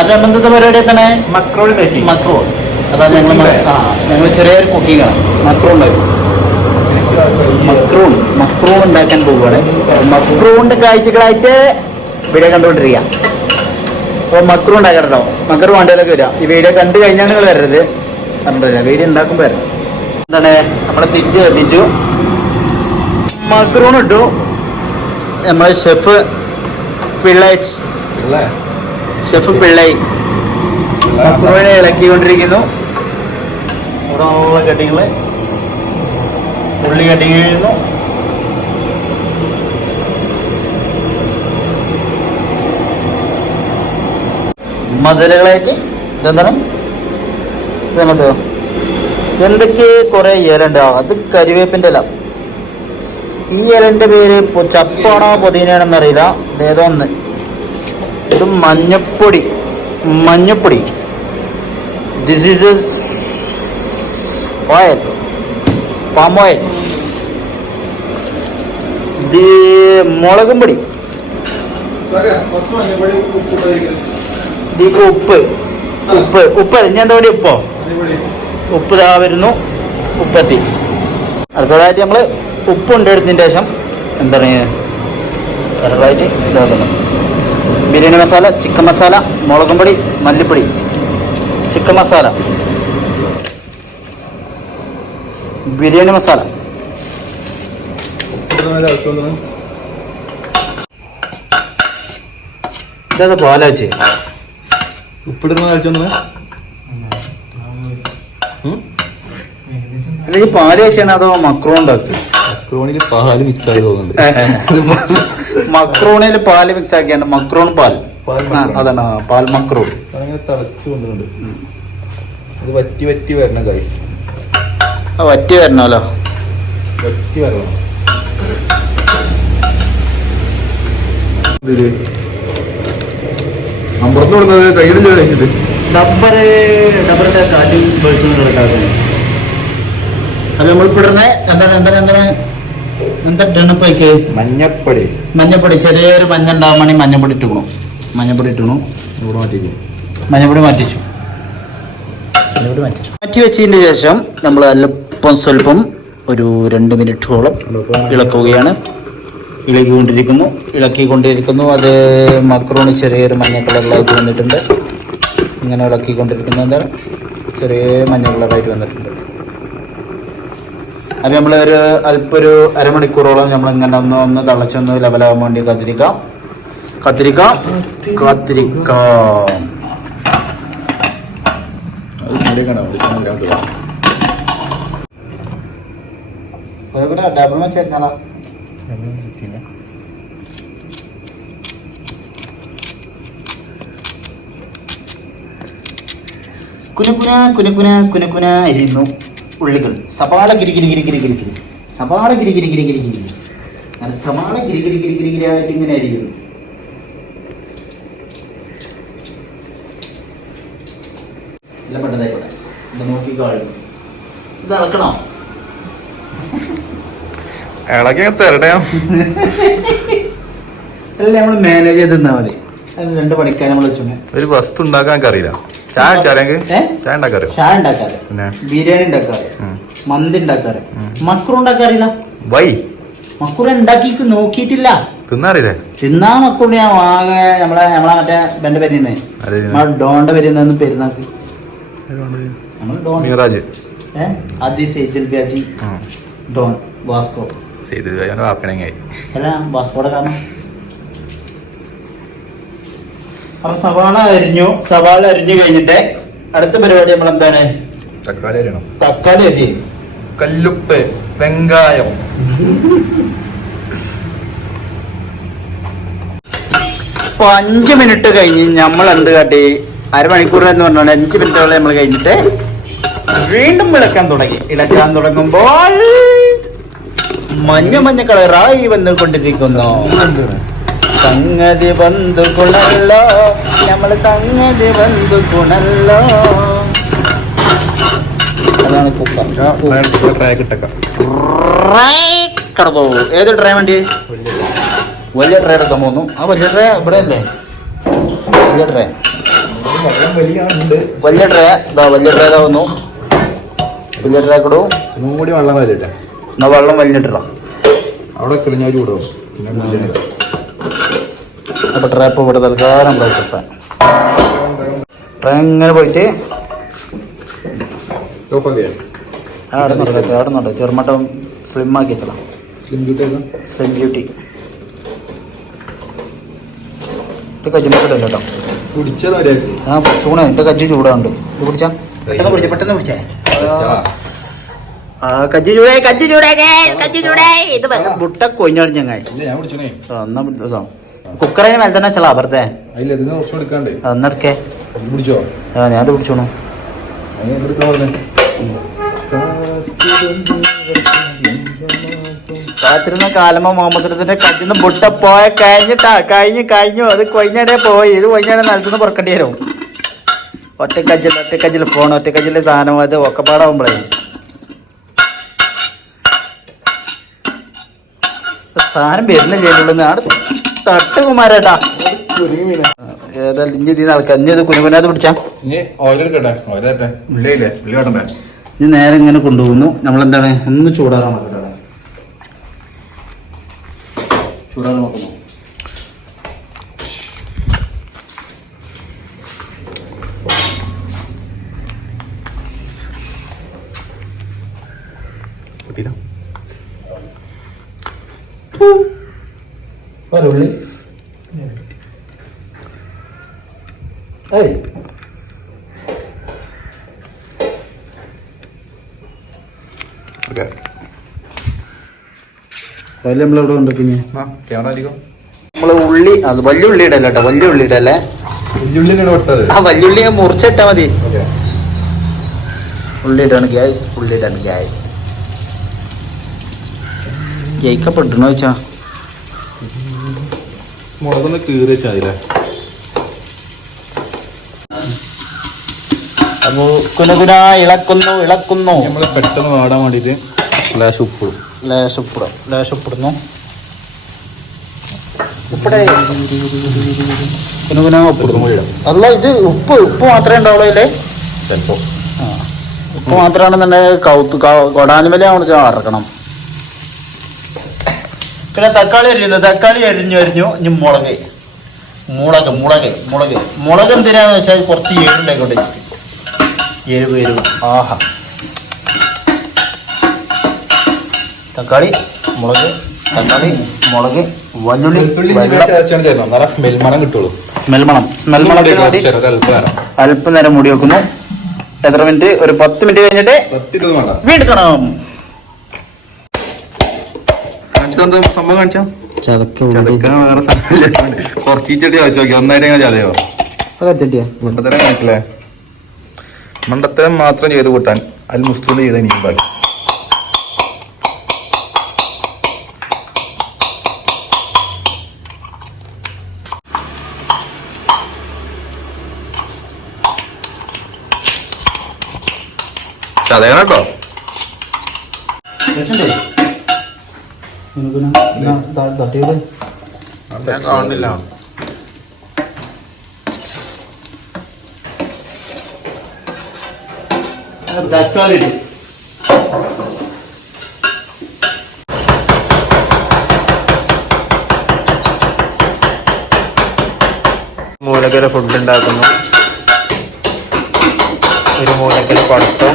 എന്തൊക്കെ പരിപാടി തന്നെ മക്രോൾ മേക്കിംഗ് മക്രൂൺ അതാണ് ഞങ്ങൾ ഞങ്ങൾ ചെറിയൊരു കുക്കിംഗ് ആണ്. മക്രോൺ ഉണ്ടാക്കും. മക്രോൺ മക്രോൺ ഉണ്ടാക്കാൻ പോവുകയാണ് മക്രോണിന്റെ കാഴ്ചകളായിട്ട് വീഡിയോ കണ്ടുകൊണ്ടിരിക്കുക അപ്പോൾ മക്രൂ ഉണ്ടാക്കാം കേട്ടോ മക്രൂ വണ്ടിയിലൊക്കെ വരിക ഈ വീഡിയോ കണ്ടു കഴിഞ്ഞാൽ നിങ്ങൾ വരരുത്. പറഞ്ഞിട്ടില്ല വീഡിയോ ഉണ്ടാക്കുമ്പോൾ വരണം എന്താണ്? നമ്മുടെ തിരിച്ച് എത്തിച്ചു മക്രോൺ ഇട്ടു. നമ്മളെ ഷെഫ് പിള്ളേച്ച്. അല്ലേ ഷെഫ് പിള്ളൈ മക്രോണി ഇളക്കിക്കൊണ്ടിരിക്കുന്നു. ഉള്ള കട്ടിങ്ങൾ ഉള്ളി കട്ടിങ് കഴിയുന്നു മസാലകളായിട്ട് ഇതെന്താണ്? ഇതെന്നോ എന്തൊക്കെ കുറെ ഇല ഉണ്ട് അത് കരിവേപ്പിന്റെ ഇല. ഈ ഇലന്റെ പേര് ചപ്പാണോ പുതിനയാണെന്ന് അറിയില്ല ഏതോ ഒന്ന് ഇത് മഞ്ഞപ്പൊടി മഞ്ഞപ്പൊടി. ദിസ് ഈസ് എസ് ഓയിൽ പാം ഓയിൽ ദി മുളകും പൊടി. ഉപ്പ് ഉപ്പ് ഉപ്പ് ഞാൻ എന്താ വേണ്ടി ഉപ്പോ? ഉപ്പ് ഇതാ വരുന്നു. ഉപ്പെത്തി. അടുത്തതായിട്ട് നമ്മൾ ഉപ്പ് കൊണ്ടെടുത്തതിന് ശേഷം എന്താണ്? ചെറുതായിട്ട് ഇതാക്കുന്നു. ബിരിയാണി മസാല ചിക്കൻ മസാല മുളകും പൊടി മല്ലിപ്പൊടി. ചിക്കൻ മസാല. ബിരിയാണി മസാല. ഇതൊക്കെ പോലെ വെച്ച് ഉപ്പിടുന്ന പാൽ വെച്ചാണ് അതോ മക്രൂൺ ഉണ്ടാക്കി മക്രോണിൽ പാൽ മിക്സ് ആയി തോന്നുന്നുണ്ട്. മക്രൂണിൽ പാൽ മിക്സ് ആക്കിയാണ്. മക്രോൺ പാൽ. അതാണ് പാൽ മക്രോൺ. അങ്ങനെ തിളച്ചു കൊണ്ടുണ്ട് അത് വറ്റി വറ്റി വരണം ഗൈസ് ആ, വറ്റി വരണമല്ലോ. വറ്റി വരണം. അമ്പുറത്ത് കൊടുക്കുന്നത് കയ്യിലും കഴിച്ചിട്ട് ഡബ്ബറ് ഡബ്ബറിന്റെ കാറ്റും വെളിച്ചം കിടക്കാക്കുന്നു അത് നമ്മൾ ഇടുന്ന എന്താണ് എന്താണ് എന്താണ്? എന്താ ടണപ്പയ്ക്ക് മഞ്ഞപ്പൊടി. മഞ്ഞപ്പൊടി. ചെറിയൊരു മഞ്ഞ ഉണ്ടാവണി മഞ്ഞപ്പൊടി ഇട്ടുക്കണു മഞ്ഞപ്പൊടി ഇട്ടുക്കണു ഇവിടെ മാറ്റിക്കും മഞ്ഞപ്പൊടി മാറ്റിച്ചു മഞ്ഞപ്പൊടി മാറ്റിച്ചു മാറ്റി വെച്ചതിന് ശേഷം നമ്മൾ അല്പം സ്വല്പം ഒരു രണ്ട് മിനിറ്റോളം ഇളക്കുകയാണ്. ഇളകിക്കൊണ്ടിരിക്കുന്നു. ഇളക്കിക്കൊണ്ടിരിക്കുന്നു. അത് മക്രോണി ചെറിയൊരു മഞ്ഞ കളറിലായിട്ട് വന്നിട്ടുണ്ട്. ഇങ്ങനെ ഇളക്കിക്കൊണ്ടിരിക്കുന്നത് ചെറിയ മഞ്ഞ കളറായിട്ട് വന്നിട്ടുണ്ട്. അത് നമ്മൾ ഒരു അല്പം ഒരു അരമണിക്കൂറോളം നമ്മൾ ഇങ്ങനെ ഒന്ന് ഒന്ന് തിളച്ചൊന്ന് ലെവലാകാൻ വേണ്ടി കാത്തിരിക്കാം. കാത്തിരിക്കാം? കാത്തിരിക്കാം. ഡബിൾ ഇരുന്നു ആയിരുന്നാലോ കുനുകുന കുനുകുന കുനുകുന അരിയുന്നു ഉള്ളികൾ സവാള ഗിരി ഗിരി ഗിരി ഗിരി ഗിരി സവാള ഗിരി അങ്ങനെ സവാള ഗിരി ഗിരി ഗിരി ഇങ്ങനെ അരിയുന്നു എല്ലാം പെട്ടതായിക്കോട്ടെ ഇത് നോക്കി കാണുന്നു ഇത് ഇളക്കണോ ഇളക്കി തരട്ടെ അല്ല നമ്മൾ മാനേജ് ചെയ്ത് മതി രണ്ട് പണിക്കാൻ നമ്മൾ വെച്ചു ഒരു വസ്തു ഉണ്ടാക്കാൻ അറിയില്ല ചായ അടിച്ചറിയെങ്കിൽ ഏ? ചായ ഉണ്ടാക്കാൻ അറിയോ ചായ ഉണ്ടാക്കാറ്. ബിരിയാണി ഉണ്ടാക്കാറ്. മന്തി ഉണ്ടാക്കാറ്. മക്രൂ ഉണ്ടാക്കാറില്ല? വൈ? മക്രൂ ഉണ്ടാക്കി നോക്കിയിട്ടില്ല. തിന്നാറില്ലേ? തിന്നാ മക്രൂ ഞാൻ വാങ്ങ നമ്മളെ നമ്മളെ മറ്റേ എന്റെ പേരിന്ന് നമ്മളെ ഡോണ്ട പേരുന്ന പെരുന്നാക്ക്. മീറാജ്. ആദ്യ സെയ്തിൽ ഡോൺ വാസ്കോ. ചെയ്ത് ഞാൻ വാക്കണങ്ങായി അല്ല വാസ്കോടെ കാരണം. അപ്പൊ സവാള അരിഞ്ഞു. സവാള അരിഞ്ഞു കഴിഞ്ഞിട്ട് അടുത്ത പരിപാടി നമ്മൾ എന്താണ് തക്കാളി അരിയണം. തക്കാളി അരി. കല്ലുപ്പ് വെങ്കായം. ഇപ്പൊ അഞ്ച് മിനിറ്റ് കഴിഞ്ഞ് നമ്മൾ എന്ത് കാട്ടി? അരമണിക്കൂർ എന്ന് പറഞ്ഞാൽ അഞ്ച് മിനിറ്റോളം നമ്മൾ കഴിഞ്ഞിട്ട് വീണ്ടും വിളക്കാൻ തുടങ്ങി. ഇളക്കാൻ തുടങ്ങുമ്പോൾ മഞ്ഞ മഞ്ഞ കളറായി വന്നുകൊണ്ടിരിക്കുന്നു. സംഗതി ബന്ധു ഗുണല്ലോ. നമ്മൾ സംഗതി ബന്ധു ഗുണല്ലോ. അതാണ് കടന്നു. ഏത് ട്രേ വണ്ടി? വലിയ ട്രേ എടുക്കാൻ പോകുന്നു. ആ വലിയ ട്രേ ഇവിടെ അല്ലേ വലിയ ട്രേ വലിയ ട്രേ ഇതാ വലിയ ട്രേ ഇതാവുന്നു വലിയ ട്രേ കിടൂ ഒന്നും കൂടി വെള്ളം വരട്ടെ എന്നാ വെള്ളം വലിഞ്ഞിട്ടിടാം അവിടെ കിളിഞ്ഞാൽ ചൂടാവും പിന്നെ അപ്പോൾ ട്രാപ്പ് ഇവിടെ തൽക്കാലം ഇവിടെ വെച്ചിട്ടാ ട്രേ ഇങ്ങനെ പോയിട്ട് അവിടെ നടക്കത്തെ അവിടെ നടക്കും ചെറുമട്ടം സ്ലിം ആക്കി വെച്ചോളാം. സ്ലിം ബ്യൂട്ടി ഇത് കജ്ജിമൊക്കെ കേട്ടോ. ആ ചൂണ എന്റെ കജ്ജി ചൂടാണ്ട്. ഇത് പിടിച്ചാ പെട്ടെന്ന് പിടിച്ചേ പെട്ടെന്ന് പിടിച്ചേ കജ്ജി ചൂടേ കജ്ജി ചൂടേ കജ്ജി ചൂടേ ഇത് മുട്ട കൊഞ്ഞാടി ആ, എന്നാ പിടിച്ചോ കുക്കറിന് മേലെ തന്നെ വെച്ചാ എടുക്കാണ്ട്. അന്നെടുക്കേ പിടിച്ചോ ആ ഞാൻ അത് പിടിച്ചോണു കാത്തിരുന്ന കാലമ മുഹമ്മദ്രത്തിന്റെ കട്ടിന്ന് മുട്ട പോയ കഴിഞ്ഞിട്ടാ കഴിഞ്ഞു കഴിഞ്ഞു. അത് കൊഞ്ഞടെ പോയി. ഇത് കൊഞ്ഞടെ നിലത്തുനിന്ന് പുറക്കേണ്ടി വരും. ഒറ്റ കജ്ജിൽ ഒറ്റ കജ്ജിൽ ഫോൺ ഒറ്റ കജ്ജിൽ സാധനം. അത് ഒക്കെ പാടാവുമ്പോഴേ സാധനം ഉള്ളൂ ആട് തട്ട് കുമാരേട്ടാ ഏതായാലും ഇനി ഇതിൽ നടക്കാം. ഇനി ഇത് കുനുകുനാത് പിടിച്ചാ. ഇനി ഓയിൽ തരട്ടെ ഉള്ളിയില്ലേ ഉള്ളി കണ്ടേ ഇനി നേരെ ഇങ്ങനെ കൊണ്ടുപോകുന്നു. നമ്മളെന്താണ്? ഒന്ന് നോക്കട്ടെ. ചൂടാറാൻ നോക്കുന്നു. പൊട്ടിയില്ല ഒരുള്ളി ഏയ്. ഓക്കെ. അതിൽ നമ്മളെവിടെ ഉണ്ട് പിന്നെ ആ ക്യാമറ നമ്മൾ ഉള്ളി അത് വലിയ ഉള്ളി ഇടല്ല കേട്ടോ വലിയ ഉള്ളി ഇടല്ലേ ആ വലിയ ഉള്ളി ഞാൻ മുറിച്ചിട്ടാ മതി. ഓക്കെ. ഉള്ളി ഇടാണ് ഗ്യാസ് ഉള്ളി ഇടാണ് ഗ്യാസ് ജയിക്കപ്പെട്ടിണോ വെച്ചാ മുളകൊന്ന് കീറി വെച്ചാതില്ലേ? അപ്പോൾ കുനകുന ഇളക്കുന്നു ഇളക്കുന്നു. നമ്മൾ പെട്ടെന്ന് വാടാൻ വേണ്ടിയിട്ട് ലേശം ഉപ്പ്. ലേശം ഉപ്പിടും ലേശം ഉപ്പിടുന്നു ഉപ്പിടെ. കുനുകുന അല്ല ഇത് ഉപ്പ് ഉപ്പ് മാത്രമേ ഉണ്ടാവുള്ളൂ അല്ലേ? ചിലപ്പോൾ. ഉപ്പ് മാത്രമാണെന്നുണ്ടെങ്കിൽ കൗത്ത് കൊടാനുമല അവിടെ അറക്കണം പിന്നെ തക്കാളി അരിഞ്ഞു തക്കാളി അരിഞ്ഞു അരിഞ്ഞു ഇനി മുളക്. മുളക് മുളക് മുളക്. മുളക് എന്തിനാന്ന് വെച്ചാൽ കുറച്ച് എരിവുണ്ടായിക്കോട്ടെ. എരിവ് എരിവ്. ആഹാ. തക്കാളി മുളക് തക്കാളി മുളക് വല്ലുള്ളി സ്മെൽ മണം കിട്ടുള്ളൂ. സ്മെൽ മണം. സ്മെൽ മണത്തിന് വേണ്ടി ചെറുതൽപ്പം. നേരം മൂടി വെക്കുന്നു. എത്ര മിനിറ്റ്? ഒരു പത്ത് മിനിറ്റ് കഴിഞ്ഞിട്ട് വീണ്ടും കാണാം. എന്താ സംഭവം കാണിച്ചാ? ചതക്കാൻ വേറെ നോക്കി ഒന്നായിട്ട് ചതയോ? കാണിക്കില്ലേ മണ്ടത്തരം മാത്രം ചെയ്ത് കൂട്ടാൻ അൽ മുസ്തു ചെയ്ത എനിക്ക് ബാക്കി. ചതയണം കേട്ടോ. തട്ടിയത്? ഞാൻ കാണുന്നില്ല. തക്കാളി ഇട്ടു മൂലക്കര ഫുഡ് ഉണ്ടാക്കുന്നു. ഒരു മൂലക്കര പടത്തം.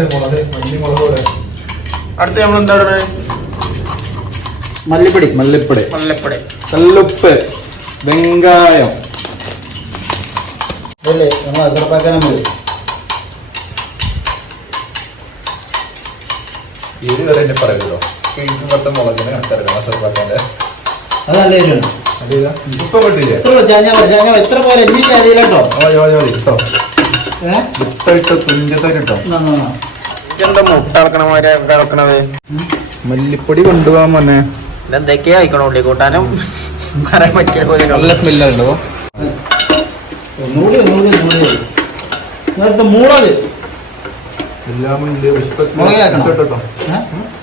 മുളക് മുളക് മല്ലി മുളക് പോലെ. അടുത്ത് നമ്മൾ എന്താ മല്ലിപ്പൊടി മല്ലിപ്പൊടി. മല്ലിപ്പൊടി. കല്ലുപ്പ് വെങ്കായം. അല്ലേ നമ്മൾ അതിർപ്പാക്കാൻ മതി ഇത് വരെ എന്നെ പറയുമല്ലോ ഇപ്പോഴത്തെ മുളകിനെ കണക്കെടുക്കണം മസാലപ്പാക്കാന്റെ അതല്ലേ എരിവാണ്. ഇപ്പൊ എത്ര പോലെ എണ്ണി കാര്യമില്ലോ കേട്ടോ. ഇട്ടോ. തുഞ്ചത്തായിട്ട് കേട്ടോ എന്താ മുട്ട ഇളക്കണമാരെ എന്താ ഇളക്കണത് മല്ലിപ്പൊടി കൊണ്ടുപോകാൻ മോനെ. ഇതെന്തൊക്കെയാ അയക്കണോ ഉള്ളി കൂട്ടാനും? പറയാൻ പറ്റിയ നല്ല സ്മെല്ലുണ്ടോ ഒന്നുകൂടി ഒന്നുകൂടി ഒന്നുകൂടി. നേരത്തെ മൂളത് എല്ലാം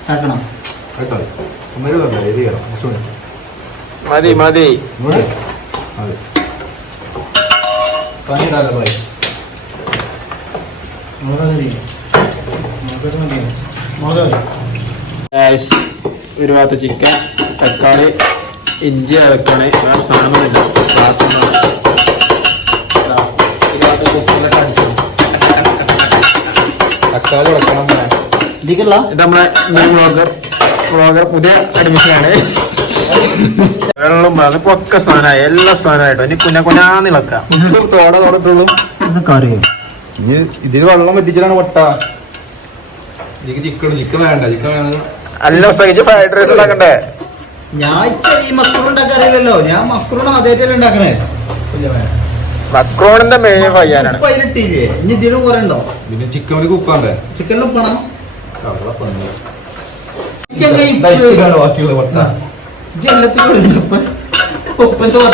ചാക്കണം കേട്ടോ. ഒന്നര തന്നെ എരി കയറാം കുറച്ചുകൂടി മതി മതി Guys, ഒരു ഭാഗത്ത് ചിക്കൻ തക്കാളി ഇഞ്ചി അതൊക്കെയാണ് വേറെ സാധനമില്ല ഗ്ലാസ് തക്കാളി ഇത് നമ്മളെ ബ്ലോഗർ ബ്ലോഗർ പുതിയ അഡ്മിഷനാണ് വെള്ളം അതിപ്പോ ഒക്കെ സാധനമായി എല്ലാ സാധനമായിട്ടും ഇനി കുഞ്ഞ കുഞ്ഞാന്നിളക്കാം അറിയോ. ഇനി ഇതിൽ വെള്ളം പറ്റിച്ചിട്ടാണ് വട്ട എനിക്ക് ചിക്കൻ ചിക്കൻ വേണ്ട ചിക്കൻ വേണം അല്ല സഹിച്ച് ഫ്രൈഡ് റൈസ് ഉണ്ടാക്കണ്ടേ? ഞാൻ ഈ മക്രൂൺ ഞാൻ മക്രൂൺ ആദ്യമായിട്ടല്ലേ ഉണ്ടാക്കണേ. മക്രോണിന്റെ മെയിൻ പയ്യാനാണ് ഇനി ഇതിലും കുറെ ഉണ്ടോ? പിന്നെ ചിക്കൻ ഒരു കുപ്പാണ്ടേ ചിക്കനിൽ ഉപ്പാണോ ഉപ്പിന്റെ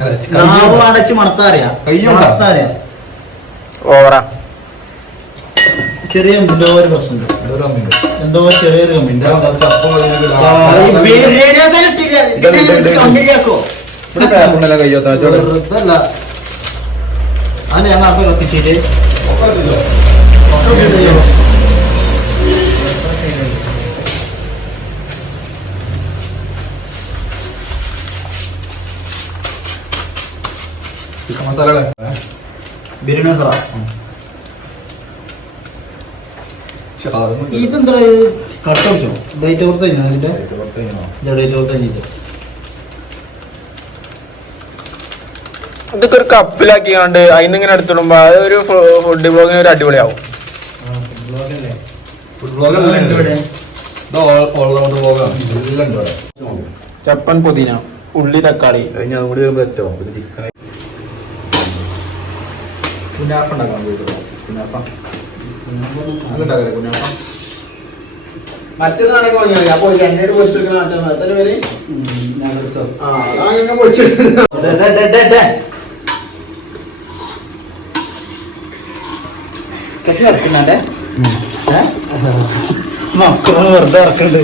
നാവ് അടച്ച് മണത്താറിയാ? മണത്താറിയാ. ഓവറാ. ചെറിയ എന്തോ ഒരു പ്രശ്നമുണ്ട്. എന്തോ ചെറിയൊരു ആ ഞാൻ അപ്പൊ കത്തിച്ചിട്ട് ചിക്കൻ മസാല. ബിരിയാണി സാറാ ഇതെന്താ കട്ട വെച്ചോ? ഡേറ്റ് കൊടുത്തു കഴിഞ്ഞോ അതിന്റെ ഡേറ്റ് കൊടുത്തു കഴിഞ്ഞിട്ട് ഇതൊക്കെ ഒരു കപ്പിലാക്കി കണ്ട് അതിന് ഇങ്ങനെ എടുത്തിടുമ്പോ അത് ഒരു ഫുഡ് ബ്ലോഗിന് ഒരു അടിപൊളിയാവും. ഓൾറൗണ്ട് പോകാം ഉള്ളി തക്കാളി കഴിഞ്ഞ ചപ്പൻ പുതിന ഉള്ളി തക്കാളി കഴിഞ്ഞ അതും കൂടി വരുമ്പോ എത്തോ പിന്നെ ചിക്കൻ കുഞ്ഞാപ്പ ഉണ്ടാക്കാൻ പോയിട്ട് കുഞ്ഞാപ്പ? അതുണ്ടാക്കല്ലേ കുഞ്ഞാപ്പ? മറ്റേ സാധനം വാങ്ങിയാൽ അപ്പൊ എണ്ണയുടെ പൊരിച്ചെടുക്കണ മറ്റേ പേര്? ആ അതാണ് പൊരിച്ചെടുക്കുന്നത് കച്ചി വരക്കുന്നുണ്ടേ മക്കൾ വെറുതെ ഇറക്കുന്നുണ്ട്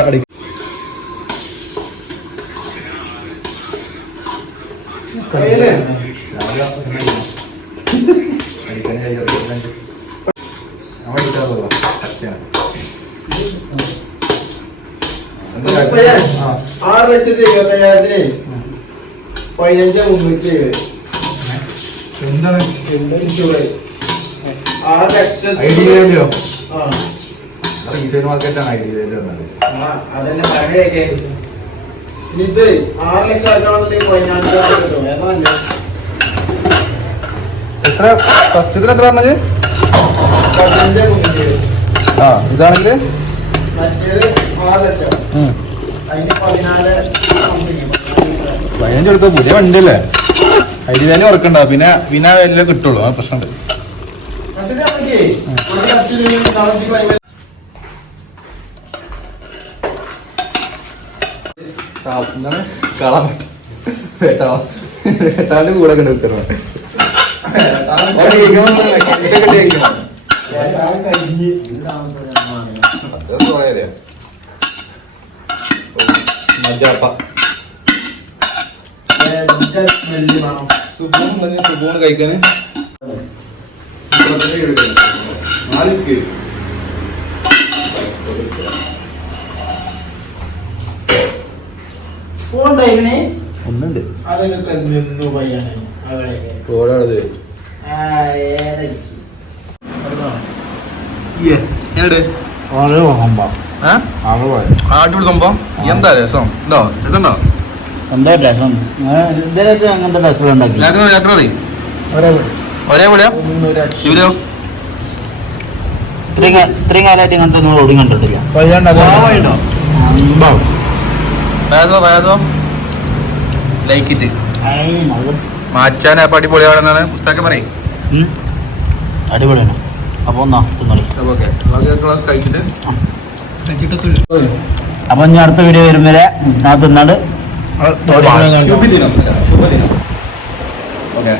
ആറ് ലക്ഷത്തി ഇരുപത്തയ്യായിരത്തിന് പതിനഞ്ച് മുന്നൂറ്റി എഴുപത് എന്താണ്? ഇൻഷുറൻസ് ആറ് ലക്ഷത്തി ആ. മാർക്കറ്റാണ് അതന്നെ പഴയൊക്കെ ഇത് ആറ് ലക്ഷം ആക്കണമെന്നുണ്ടെങ്കിൽ പതിനായിരം കിട്ടും. ഏതാ നല്ലത്? എത്ര? ഫസ്റ്റ് എത്ര പറഞ്ഞത്? പതിനഞ്ച് മുന്നൂറ്റി എഴുപത് ആ ഇതാണെങ്കിൽ മറ്റേത് ആറ് ലക്ഷം. അതിന് പതിനാല് something. പതിനഞ്ച് എടുത്ത? പുതിയ വണ്ടി അല്ലേ അതിന് തന്നെ ഉറക്കണ്ട പിന്നെ പിന്നെ വില കിട്ടുള്ളൂ. ആ പ്രശ്നമുണ്ട് പക്ഷേ ഇത് നമുക്കേ ഒരു ലക്ഷത്തിന് നാനൂറ്റി പതിമൂന്ന് എന്താണ് കളം വേട്ടാ വേട്ടാണ്ട് കൂടെ കണ്ട് കഴിഞ്ഞ്. മജാപ്പ. സ്മെല്ല് വേണം. സുബൂൺ സുബൂൺ കഴിക്കാന്. നാലിക്ക്. ഫോൺ ടൈമിന് ഒന്നുണ്ട്. അതൊക്കെ നിന്നു പയ്യാണ് ആ ഏതായിരിക്കും? അടിപൊളി സംഭവം. എന്താ രസം? ഉണ്ടോ എന്താ രസം? ഇതായിട്ട് അങ്ങനത്തെ ഡ്രസ്സുകൾ ഉണ്ടാക്കി ഞാക്കറി ഞാക്കറി ഒരേ വിളിയാ ശിവരോ സ്ത്രീ സ്ത്രീ കാലമായിട്ട് ഇങ്ങനത്തെ ഒന്നും ഓടി കണ്ടിട്ടില്ല. അമ്പാവും. വേദോ വേദോ ലൈക്ക് ഇറ്റ് അപ്പൊ അടിപൊളിയാണെന്നാണ് പുസ്തകം പറയും. അടിപൊളിയാണ്. അപ്പൊ ഒന്നാ തിന്നോളി. ഓക്കെ. കഴിച്ചിട്ട് അപ്പൊ ഞാൻ അടുത്ത വീഡിയോ വരും വരെ ഞാൻ തിന്നാണ്ട് ശുഭദിനം. ശുഭദിനം. ഓക്കെ.